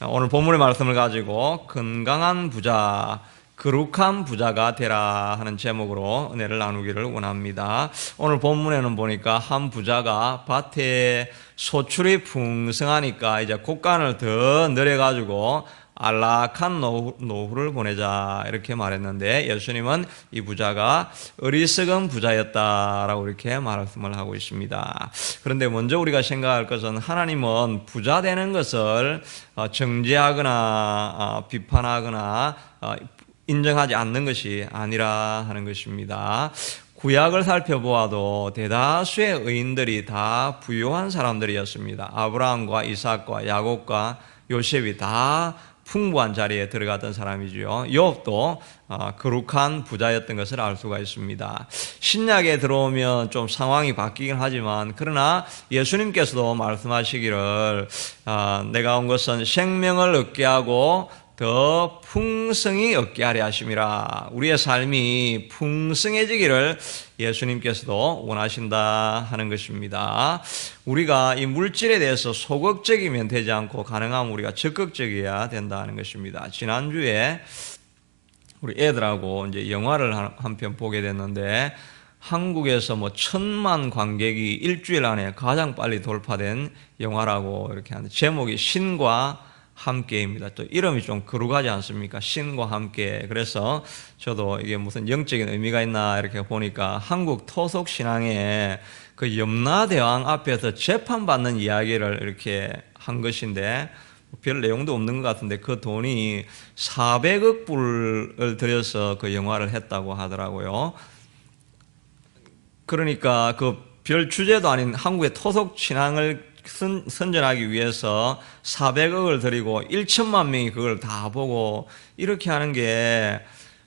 오늘 본문의 말씀을 가지고 건강한 부자, 거룩한 부자가 되라 하는 제목으로 은혜를 나누기를 원합니다. 오늘 본문에는 보니까 한 부자가 밭에 소출이 풍성하니까 이제 곡간을 더 늘려가지고 안락한 노후를 보내자 이렇게 말했는데, 예수님은 이 부자가 어리석은 부자였다라고 이렇게 말씀을 하고 있습니다. 그런데 먼저 우리가 생각할 것은, 하나님은 부자 되는 것을 정죄하거나 비판하거나 인정하지 않는 것이 아니라 하는 것입니다. 구약을 살펴보아도 대다수의 의인들이 다 부유한 사람들이었습니다. 아브라함과 이삭과 야곱과 요셉이 다 풍부한 자리에 들어갔던 사람이지요. 욥도 거룩한 부자였던 것을 알 수가 있습니다. 신약에 들어오면 좀 상황이 바뀌긴 하지만, 그러나 예수님께서도 말씀하시기를 내가 온 것은 생명을 얻게 하고 더 풍성히 얻게 하려 하심이라. 우리의 삶이 풍성해지기를 예수님께서도 원하신다 하는 것입니다. 우리가 이 물질에 대해서 소극적이면 되지 않고 가능하면 우리가 적극적이어야 된다는 것입니다. 지난주에 우리 애들하고 이제 영화를 한 편 보게 됐는데, 한국에서 1,000만 관객이 일주일 안에 가장 빨리 돌파된 영화라고 이렇게 하는데, 제목이 신과 함께입니다. 또 이름이 좀 거룩하지 않습니까? 신과 함께. 그래서 저도 이게 무슨 영적인 의미가 있나 이렇게 보니까, 한국 토속 신앙의 그 염라대왕 앞에서 재판받는 이야기를 이렇게 한 것인데, 별 내용도 없는 것 같은데 그 돈이 400억 불을 들여서 그 영화를 했다고 하더라고요. 그러니까 그 별 주제도 아닌 한국의 토속 신앙을 선전하기 위해서 400억을 들이고 1천만 명이 그걸 다 보고, 이렇게 하는 게,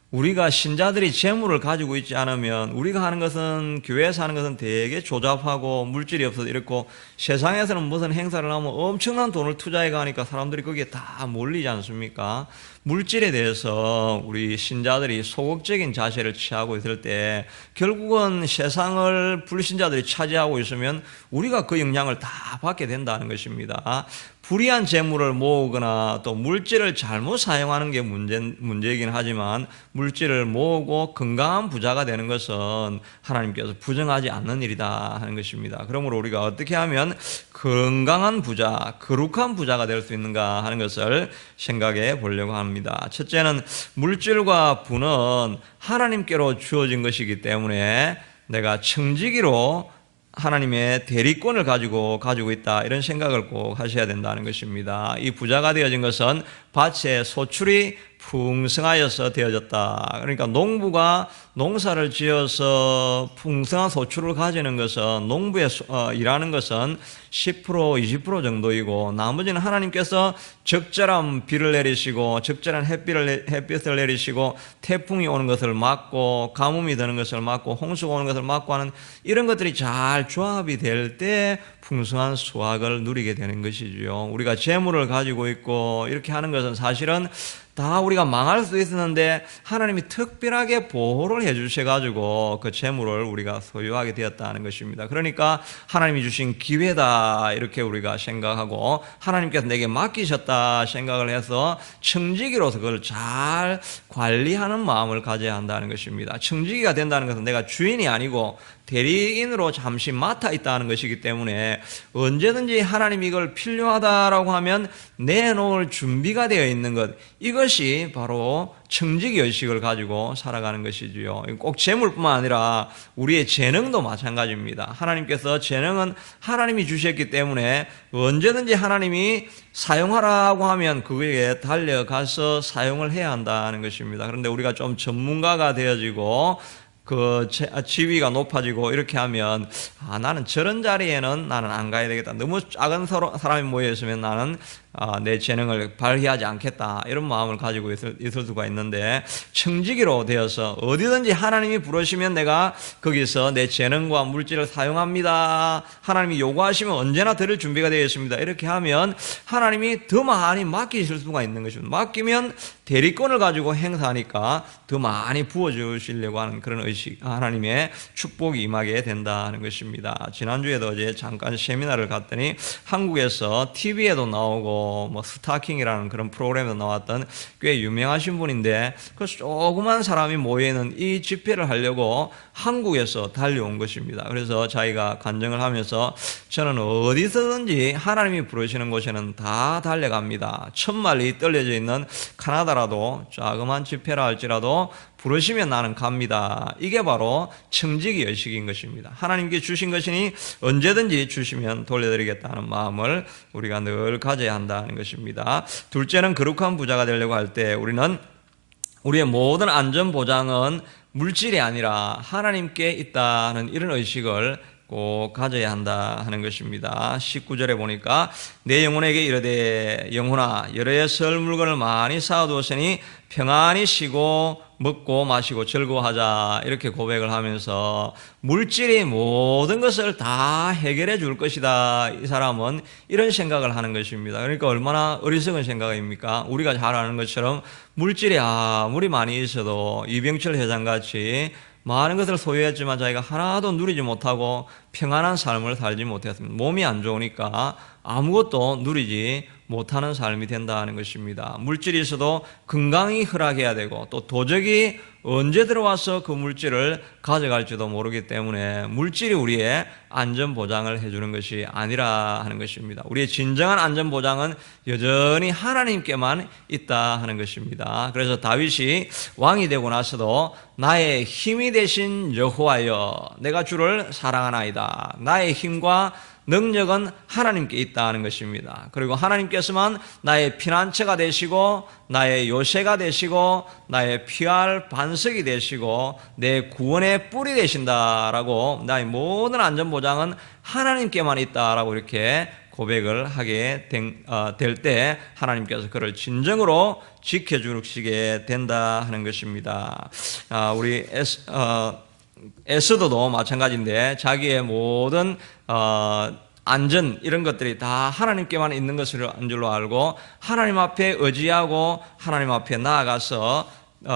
우리가 신자들이 재물을 가지고 있지 않으면 우리가 하는 것은, 교회에서 하는 것은 되게 조잡하고 물질이 없어서 이렇고, 세상에서는 무슨 행사를 하면 엄청난 돈을 투자해 가니까 사람들이 거기에 다 몰리지 않습니까? 물질에 대해서 우리 신자들이 소극적인 자세를 취하고 있을 때, 결국은 세상을 불신자들이 차지하고 있으면 우리가 그 영향을 다 받게 된다는 것입니다. 불의한 재물을 모으거나 또 물질을 잘못 사용하는 게 문제이긴 하지만, 물질을 모으고 건강한 부자가 되는 것은 하나님께서 부정하지 않는 일이다 하는 것입니다. 그러므로 우리가 어떻게 하면 건강한 부자, 거룩한 부자가 될 수 있는가 하는 것을 생각해 보려고 합니다. 첫째는, 물질과 부는 하나님께로 주어진 것이기 때문에 내가 청지기로 하나님의 대리권을 가지고 있다, 이런 생각을 꼭 하셔야 된다는 것입니다. 이 부자가 되어진 것은 밭에 소출이 풍성하여서 되어졌다. 그러니까 농부가 농사를 지어서 풍성한 소출을 가지는 것은, 농부의 일하는 것은 10% 20% 정도이고, 나머지는 하나님께서 적절한 비를 내리시고 적절한 햇빛을 내리시고 태풍이 오는 것을 막고 가뭄이 드는 것을 막고 홍수가 오는 것을 막고 하는, 이런 것들이 잘 조합이 될 때 풍성한 수확을 누리게 되는 것이지요. 우리가 재물을 가지고 있고 이렇게 하는 것은 사실은 다 우리가 망할 수도 있었는데 하나님이 특별하게 보호를 해주셔가지고 그 재물을 우리가 소유하게 되었다는 것입니다. 그러니까 하나님이 주신 기회다 이렇게 우리가 생각하고, 하나님께서 내게 맡기셨다 생각을 해서 청지기로서 그걸 잘 관리하는 마음을 가져야 한다는 것입니다. 청지기가 된다는 것은 내가 주인이 아니고 대리인으로 잠시 맡아 있다는 것이기 때문에, 언제든지 하나님이 이걸 필요하다라고 하면 내놓을 준비가 되어 있는 것, 이것이 바로 청지기 의식을 가지고 살아가는 것이지요. 꼭 재물뿐만 아니라 우리의 재능도 마찬가지입니다. 하나님께서 재능은 하나님이 주셨기 때문에 언제든지 하나님이 사용하라고 하면 그거에 달려가서 사용을 해야 한다는 것입니다. 그런데 우리가 좀 전문가가 되어지고 그 지위가 높아지고 이렇게 하면, 나는 저런 자리에는 나는 안 가야 되겠다, 너무 작은 사람이 모여 있으면 나는 내 재능을 발휘하지 않겠다, 이런 마음을 가지고 있을 수가 있는데, 청지기로 되어서 어디든지 하나님이 부르시면 내가 거기서 내 재능과 물질을 사용합니다, 하나님이 요구하시면 언제나 드릴 준비가 되어 있습니다, 이렇게 하면 하나님이 더 많이 맡기실 수가 있는 것입니다. 맡기면 대리권을 가지고 행사하니까 더 많이 부어주시려고 하는 그런 의식, 하나님의 축복이 임하게 된다는 것입니다. 지난주에도 어제 잠깐 세미나를 갔더니 한국에서 TV에도 나오고 하고 뭐 스타킹이라는 그런 프로그램에도 나왔던 꽤 유명하신 분인데 그 조그만 사람이 모여있는 이 집회를 하려고 한국에서 달려온 것입니다. 그래서 자기가 간증을 하면서 저는 어디서든지 하나님이 부르시는 곳에는 다 달려갑니다. 1000마일이 떨려져 있는 카나다라도 자그마한 집회라 할지라도 부르시면 나는 갑니다. 이게 바로 청지기 의식인 것입니다. 하나님께 주신 것이니 언제든지 주시면 돌려드리겠다는 마음을 우리가 늘 가져야 한다는 것입니다. 둘째는 거룩한 부자가 되려고 할 때 우리는 우리의 모든 안전보장은 물질이 아니라 하나님께 있다는 이런 의식을 꼭 가져야 한다 하는 것입니다. 19절에 보니까 내 영혼에게 이르되 영혼아 여러 해 설 물건을 많이 쌓아두었으니 평안히 쉬고 먹고 마시고 즐거워하자 이렇게 고백을 하면서 물질이 모든 것을 다 해결해 줄 것이다. 이 사람은 이런 생각을 하는 것입니다. 그러니까 얼마나 어리석은 생각입니까? 우리가 잘 아는 것처럼 물질이 아무리 많이 있어도 이병철 회장같이 많은 것을 소유했지만 자기가 하나도 누리지 못하고 평안한 삶을 살지 못했습니다. 몸이 안 좋으니까 아무것도 누리지 못하는 삶이 된다는 것입니다. 물질이 있어도 건강이 허락해야 되고 또 도적이 언제 들어와서 그 물질을 가져갈지도 모르기 때문에 물질이 우리의 안전보장을 해주는 것이 아니라 하는 것입니다. 우리의 진정한 안전보장은 여전히 하나님께만 있다 하는 것입니다. 그래서 다윗이 왕이 되고 나서도 나의 힘이 되신 여호와여 내가 주를 사랑하나이다. 나의 힘과 능력은 하나님께 있다 하는 것입니다. 그리고 하나님께서만 나의 피난처가 되시고 나의 요새가 되시고 나의 피할 반석이 되시고 내 구원의 뿔이 되신다라고 나의 모든 안전보장은 하나님께만 있다라고 이렇게 고백을 하게 될 때 하나님께서 그를 진정으로 지켜주시게 된다 하는 것입니다. 우리 에스더도 마찬가지인데 자기의 모든 안전 이런 것들이 다 하나님께만 있는 것을 한 줄로 알고 하나님 앞에 의지하고 하나님 앞에 나아가서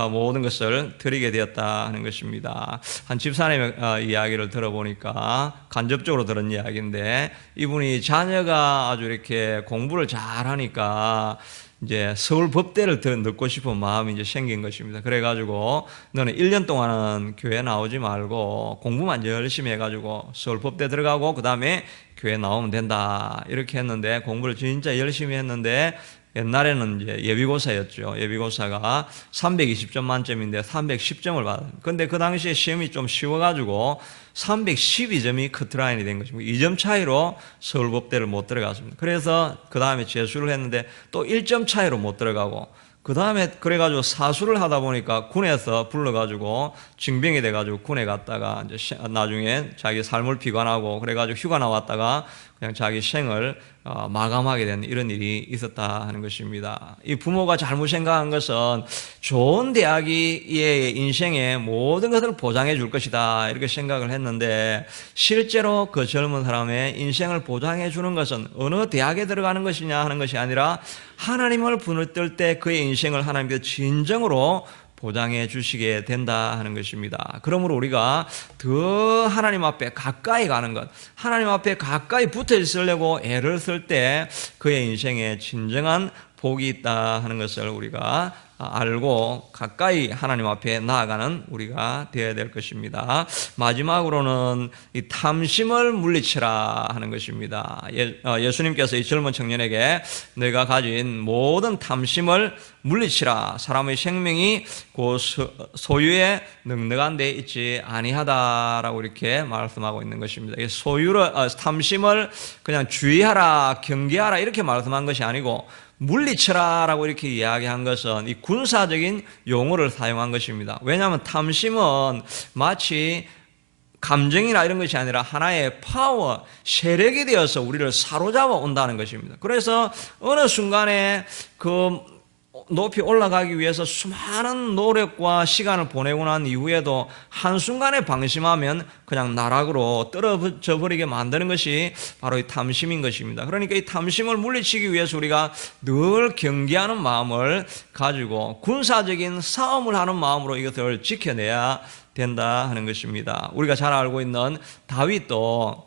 모든 것을 드리게 되었다 하는 것입니다. 한 집사님의 이야기를 들어보니까 간접적으로 들은 이야기인데 이분이 자녀가 아주 이렇게 공부를 잘하니까 이제 서울 법대를 더 넣고 싶은 마음이 이제 생긴 것입니다. 그래가지고 너는 1년 동안은 교회 나오지 말고 공부만 열심히 해가지고 서울 법대 들어가고 그 다음에 교회 나오면 된다 이렇게 했는데 공부를 진짜 열심히 했는데 옛날에는 이제 예비고사였죠. 예비고사가 320점 만점인데 310점을 받았어요. 근데 그 당시에 시험이 좀 쉬워가지고 312점이 커트라인이 된 것입니다. 2점 차이로 서울법대를 못 들어갔습니다. 그래서 그 다음에 재수를 했는데 또 1점 차이로 못 들어가고 그 다음에 그래가지고 사수를 하다 보니까 군에서 불러가지고 징병이 돼가지고 군에 갔다가 이제 나중에 자기 삶을 비관하고 그래가지고 휴가 나왔다가 그냥 자기 생을 마감하게 된 이런 일이 있었다 하는 것입니다. 이 부모가 잘못 생각한 것은 좋은 대학이 얘의 인생의 모든 것을 보장해 줄 것이다 이렇게 생각을 했는데 실제로 그 젊은 사람의 인생을 보장해 주는 것은 어느 대학에 들어가는 것이냐 하는 것이 아니라 하나님을 붙들 때 그의 인생을 하나님께서 진정으로 보장해 주시게 된다 하는 것입니다. 그러므로 우리가 더 하나님 앞에 가까이 가는 것, 하나님 앞에 가까이 붙어 있으려고 애를 쓸 때 그의 인생에 진정한 복이 있다 하는 것을 우리가 알고 가까이 하나님 앞에 나아가는 우리가 되어야 될 것입니다. 마지막으로는 이 탐심을 물리치라 하는 것입니다. 예수님께서 이 젊은 청년에게 내가 가진 모든 탐심을 물리치라. 사람의 생명이 그 소유에 넉넉한 데 있지 아니하다라고 이렇게 말씀하고 있는 것입니다. 탐심을 그냥 주의하라, 경계하라 이렇게 말씀한 것이 아니고 물리쳐라라고 이렇게 이야기한 것은 이 군사적인 용어를 사용한 것입니다. 왜냐하면 탐심은 마치 감정이나 이런 것이 아니라 하나의 파워, 세력이 되어서 우리를 사로잡아 온다는 것입니다. 그래서 어느 순간에 그 높이 올라가기 위해서 수많은 노력과 시간을 보내고 난 이후에도 한순간에 방심하면 그냥 나락으로 떨어져 버리게 만드는 것이 바로 이 탐심인 것입니다. 그러니까 이 탐심을 물리치기 위해서 우리가 늘 경계하는 마음을 가지고 군사적인 싸움을 하는 마음으로 이것을 지켜내야 된다 하는 것입니다. 우리가 잘 알고 있는 다윗도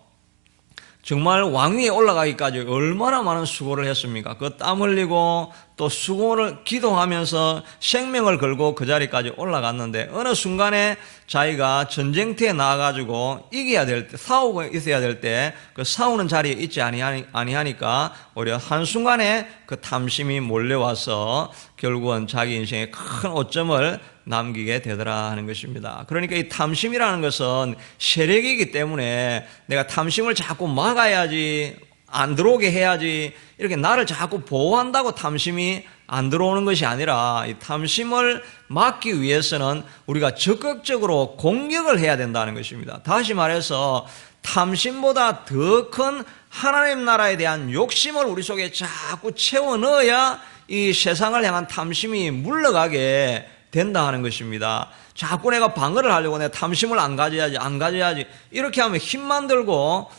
정말 왕위에 올라가기까지 얼마나 많은 수고를 했습니까? 그 땀 흘리고 또 수고를 기도하면서 생명을 걸고 그 자리까지 올라갔는데 어느 순간에 자기가 전쟁터에 나가가지고 이겨야 될 때, 싸우고 있어야 될 때 그 싸우는 자리에 있지 아니하니까 오히려 한순간에 그 탐심이 몰려와서 결국은 자기 인생에 큰 오점을 남기게 되더라 하는 것입니다. 그러니까 이 탐심이라는 것은 세력이기 때문에 내가 탐심을 자꾸 막아야지, 안 들어오게 해야지, 이렇게 나를 자꾸 보호한다고 탐심이 안 들어오는 것이 아니라 이 탐심을 막기 위해서는 우리가 적극적으로 공격을 해야 된다는 것입니다. 다시 말해서 탐심보다 더 큰 하나님 나라에 대한 욕심을 우리 속에 자꾸 채워 넣어야 이 세상을 향한 탐심이 물러가게 된다 하는 것입니다. 자꾸 내가 방어를 하려고 내 탐심을 안 가져야지 이렇게 하면 힘만 들고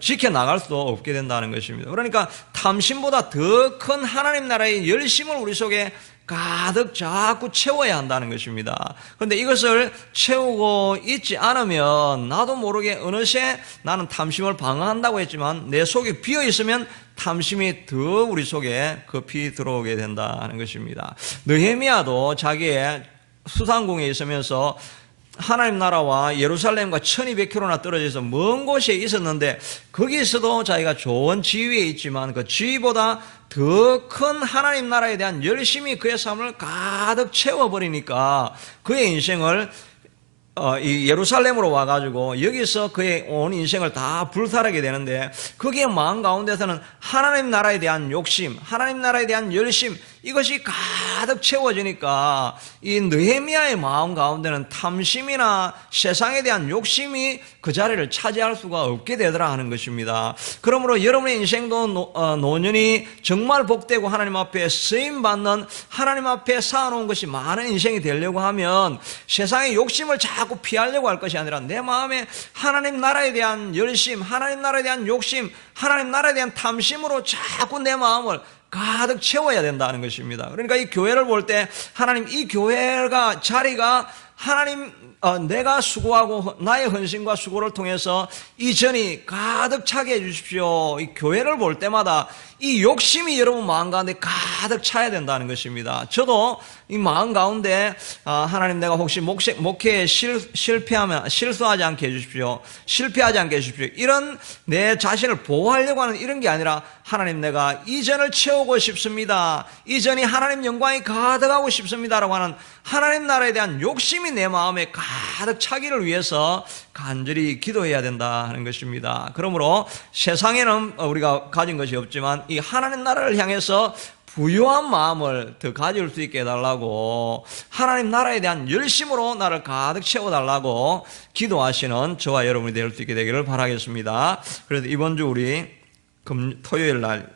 지켜나갈 수 없게 된다는 것입니다. 그러니까 탐심보다 더 큰 하나님 나라의 열심을 우리 속에 가득 자꾸 채워야 한다는 것입니다. 그런데 이것을 채우고 있지 않으면 나도 모르게 어느새 나는 탐심을 방어한다고 했지만 내 속이 비어 있으면 탐심이 더 우리 속에 급히 들어오게 된다는 것입니다. 느헤미야도 자기의 수상궁에 있으면서 하나님 나라와 예루살렘과 1200km나 떨어져서 먼 곳에 있었는데 거기서도 자기가 좋은 지위에 있지만 그 지위보다 더 큰 하나님 나라에 대한 열심이 그의 삶을 가득 채워버리니까 그의 인생을 이 예루살렘으로 와가지고 여기서 그의 온 인생을 다 불살하게 되는데 거기에 마음 가운데서는 하나님 나라에 대한 욕심, 하나님 나라에 대한 열심 이것이 가득 채워지니까 이 느헤미야의 마음 가운데는 탐심이나 세상에 대한 욕심이 그 자리를 차지할 수가 없게 되더라 하는 것입니다. 그러므로 여러분의 인생도 노년이 정말 복되고 하나님 앞에 쓰임받는 하나님 앞에 쌓아놓은 것이 많은 인생이 되려고 하면 세상의 욕심을 자꾸 피하려고 할 것이 아니라 내 마음에 하나님 나라에 대한 열심, 하나님 나라에 대한 욕심, 하나님 나라에 대한 탐심으로 자꾸 내 마음을 가득 채워야 된다는 것입니다. 그러니까 이 교회를 볼 때 하나님 이 교회가 자리가 하나님 내가 수고하고 나의 헌신과 수고를 통해서 이 전이 가득 차게 해주십시오. 이 교회를 볼 때마다 이 욕심이 여러분 마음 가운데 가득 차야 된다는 것입니다. 저도 이 마음 가운데 하나님 내가 혹시 목회에 실패하면 실수하지 않게 해주십시오. 실패하지 않게 해주십시오. 이런 내 자신을 보호하려고 하는 이런 게 아니라 하나님 내가 이 전을 채우고 싶습니다. 이 전이 하나님 영광이 가득하고 싶습니다라고 하는 하나님 나라에 대한 욕심이 내 마음에 가득 차기를 위해서 간절히 기도해야 된다 하는 것입니다. 그러므로 세상에는 우리가 가진 것이 없지만 이 하나님 나라를 향해서 부유한 마음을 더 가질 수 있게 해달라고 하나님 나라에 대한 열심으로 나를 가득 채워달라고 기도하시는 저와 여러분이 될 수 있게 되기를 바라겠습니다. 그래서 이번 주 우리 토요일 날,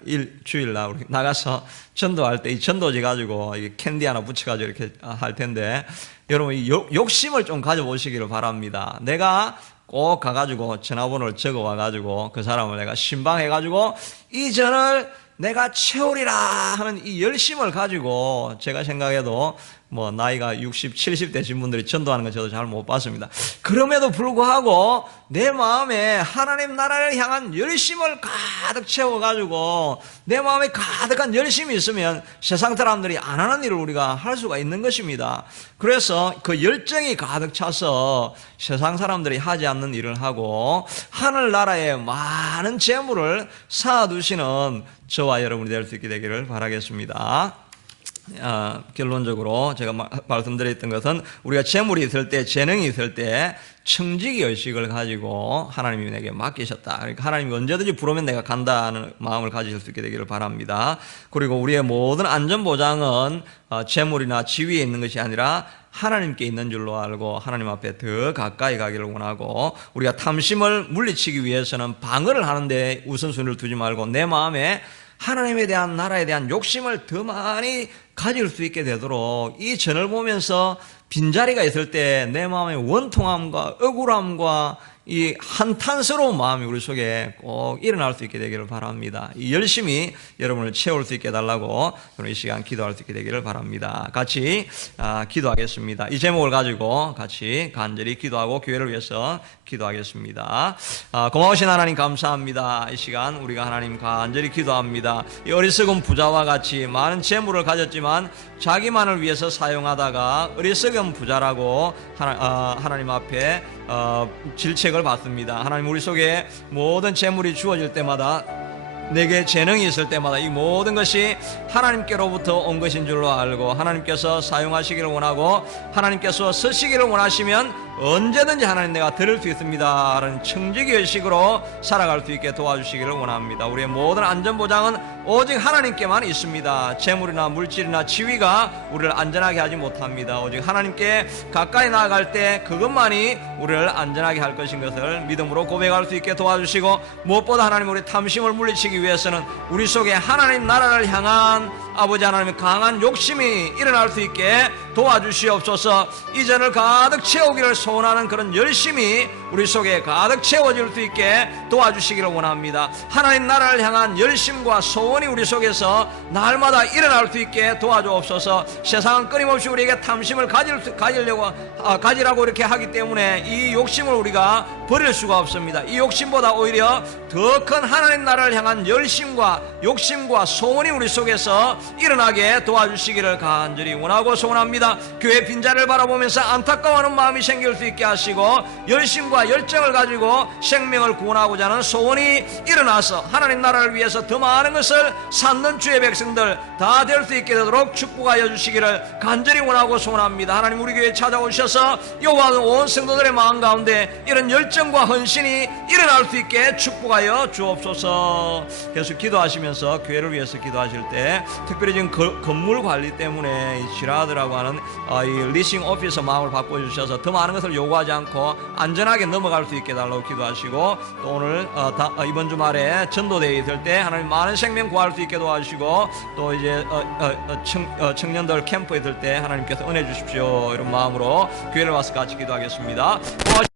주일 날 우리 나가서 전도할 때 이 전도지 가지고 캔디 하나 붙여가지고 이렇게 할 텐데 여러분 이 욕심을 좀 가져보시기를 바랍니다. 내가 꼭 가가지고 전화번호를 적어 와가지고 그 사람을 내가 신방해가지고 이 전을 내가 채우리라 하는 이 열심을 가지고 제가 생각해도 뭐 나이가 60, 70 되신 분들이 전도하는 건 저도 잘 못 봤습니다. 그럼에도 불구하고 내 마음에 하나님 나라를 향한 열심을 가득 채워가지고 내 마음에 가득한 열심이 있으면 세상 사람들이 안 하는 일을 우리가 할 수가 있는 것입니다. 그래서 그 열정이 가득 차서 세상 사람들이 하지 않는 일을 하고 하늘나라에 많은 재물을 쌓아두시는 저와 여러분이 될 수 있게 되기를 바라겠습니다. 결론적으로 제가 말씀드렸던 것은 우리가 재물이 있을 때, 재능이 있을 때 청지기 의식을 가지고 하나님이 내게 맡기셨다. 그러니까 하나님이 언제든지 부르면 내가 간다는 마음을 가지실 수 있게 되기를 바랍니다. 그리고 우리의 모든 안전보장은 재물이나 지위에 있는 것이 아니라 하나님께 있는 줄로 알고 하나님 앞에 더 가까이 가기를 원하고 우리가 탐심을 물리치기 위해서는 방어를 하는데 우선순위를 두지 말고 내 마음에 하나님에 대한 나라에 대한 욕심을 더 많이 가질 수 있게 되도록 이 전을 보면서 빈자리가 있을 때 내 마음의 원통함과 억울함과 이 한탄스러운 마음이 우리 속에 꼭 일어날 수 있게 되기를 바랍니다. 이 열심히 여러분을 채울 수 있게 해달라고 저는 이 시간 기도할 수 있게 되기를 바랍니다. 같이 기도하겠습니다. 이 제목을 가지고 같이 간절히 기도하고 교회를 위해서 기도하겠습니다. 고마우신 하나님 감사합니다. 이 시간 우리가 하나님 간절히 기도합니다. 이 어리석은 부자와 같이 많은 재물을 가졌지만 자기만을 위해서 사용하다가 어리석은 부자라고 하나님 앞에 질책을 받습니다. 하나님, 우리 속에 모든 재물이 주어질 때마다, 내게 재능이 있을 때마다 이 모든 것이 하나님께로부터 온 것인 줄로 알고 하나님께서 사용하시기를 원하고 하나님께서 쓰시기를 원하시면 언제든지 하나님 내가 들을 수 있습니다 라는 청지기의식으로 살아갈 수 있게 도와주시기를 원합니다. 우리의 모든 안전보장은 오직 하나님께만 있습니다. 재물이나 물질이나 지위가 우리를 안전하게 하지 못합니다. 오직 하나님께 가까이 나아갈 때 그것만이 우리를 안전하게 할 것인 것을 믿음으로 고백할 수 있게 도와주시고, 무엇보다 하나님, 우리 탐심을 물리치기 위해서는 우리 속에 하나님 나라를 향한 아버지 하나님의 강한 욕심이 일어날 수 있게 도와주시옵소서. 이전을 가득 채우기를 소원하는 그런 열심이 우리 속에 가득 채워질 수 있게 도와주시기를 원합니다. 하나님 나라를 향한 열심과 소원이 우리 속에서 날마다 일어날 수 있게 도와주옵소서. 세상은 끊임없이 우리에게 탐심을 가지라고 이렇게 하기 때문에 이 욕심을 우리가 버릴 수가 없습니다. 이 욕심보다 오히려 더 큰 하나님 나라를 향한 열심과 욕심과 소원이 우리 속에서 일어나게 도와주시기를 간절히 원하고 소원합니다. 교회 빈자를 바라보면서 안타까워하는 마음이 생길 수 있게 하시고, 열심과 열정을 가지고 생명을 구원하고자 하는 소원이 일어나서 하나님 나라를 위해서 더 많은 것을 쌓는 주의 백성들 다 될 수 있게 되도록 축복하여 주시기를 간절히 원하고 소원합니다. 하나님, 우리 교회에 찾아오셔서 여호와는 온 성도들의 마음 가운데 이런 열정과 헌신이 일어날 수 있게 축복하여 주옵소서. 계속 기도하시면서 교회를 위해서 기도하실 때, 특별히 지금 건물 관리 때문에 이 지라드라고 하는 이 리싱 오피서 마음을 바꿔주셔서 더 많은 것을 요구하지 않고 안전하게 넘어갈 수 있게 달라고 기도하시고, 또 오늘 이번 주말에 전도대회 있을 때 하나님 많은 생명 구할 수 있게 도와주시고, 또 이제 청년들 캠프 있을 때 하나님께서 은혜 주십시오. 이런 마음으로 교회를 와서 같이 기도하겠습니다. 고마우신